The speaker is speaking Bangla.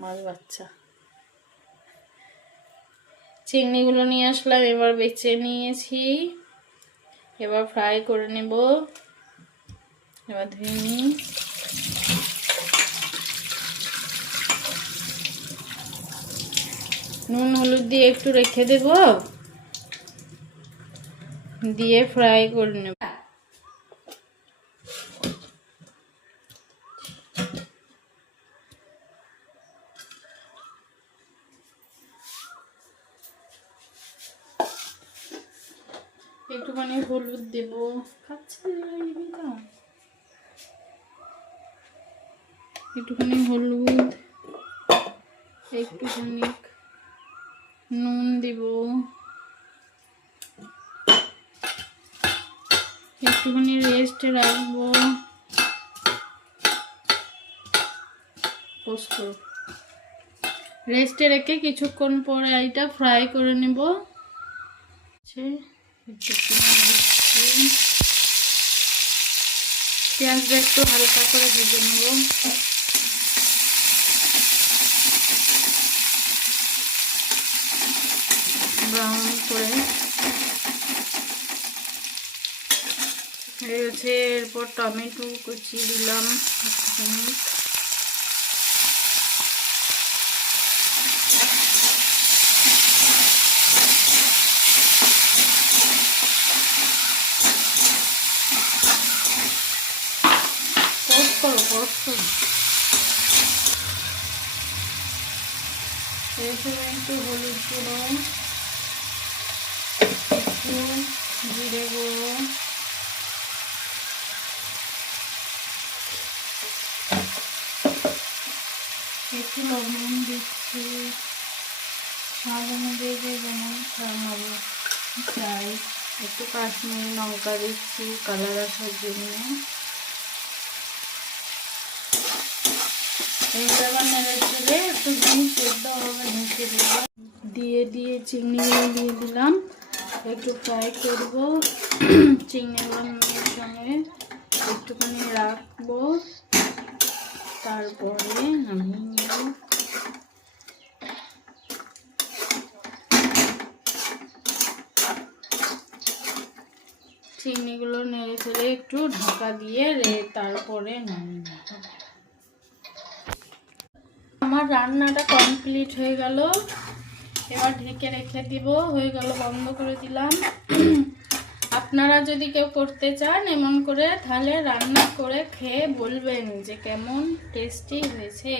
মাছ বাচ্চা। চিংড়িগুলো নিয়ে আসলাম, এবার বেছে নিয়েছি, এবার ফ্রাই করে নেব। এবার ধুয়ে নিই। নুন হলুদ দিয়ে একটু রেখে দেব, দিয়ে ফ্রাই করে নেব। একটুখানি হলুদ দেব, একটুখানি হলুদ, একটুখানি নুন দিব, একটুখানি রেস্টে রাখবো। রেস্টে রেখে কিছুক্ষণ পরে এটা ফ্রাই করে নেব। পেঁয়াজটা একটু হালকা করে ভেজে নেব। ব্রাউন করে হয়েছে। এরপর টমেটো কুচি দিলাম একটুখানি, একটু হলুদ গুঁড়ো, একটু জিরে গুঁড়ো, একটু লবণ দিচ্ছি, স্বাদ অনুযায়ী যেমন চাই। একটু কাশ্মীরি লঙ্কা দিচ্ছি কালার আসার জন্য। এইবার নেড়ে চেড়ে একটু জিনিস সেদ্ধ হবে ঢেকে দিলাম, দিয়ে চিংড়িগুলো দিয়ে দিলাম, একটু ফ্রাই করব। চিংড়িগুলোর সঙ্গে একটুখানি রাখবো, তারপরে আমি নেব। চিংড়িগুলো নেড়ে চেড়ে একটু ঢাকা দিয়ে তারপরে নামিয়ে নেব। আমার রান্নাটা কমপ্লিট হয়ে গেল, এবার ঢেকে রেখে দিব। হয়ে গেল, বন্ধ করে দিলাম। আপনারা যদি কেউ করতে চান এমন করে, তাহলে রান্না করে খেয়ে বলবেন যে কেমন টেস্টি হয়েছে।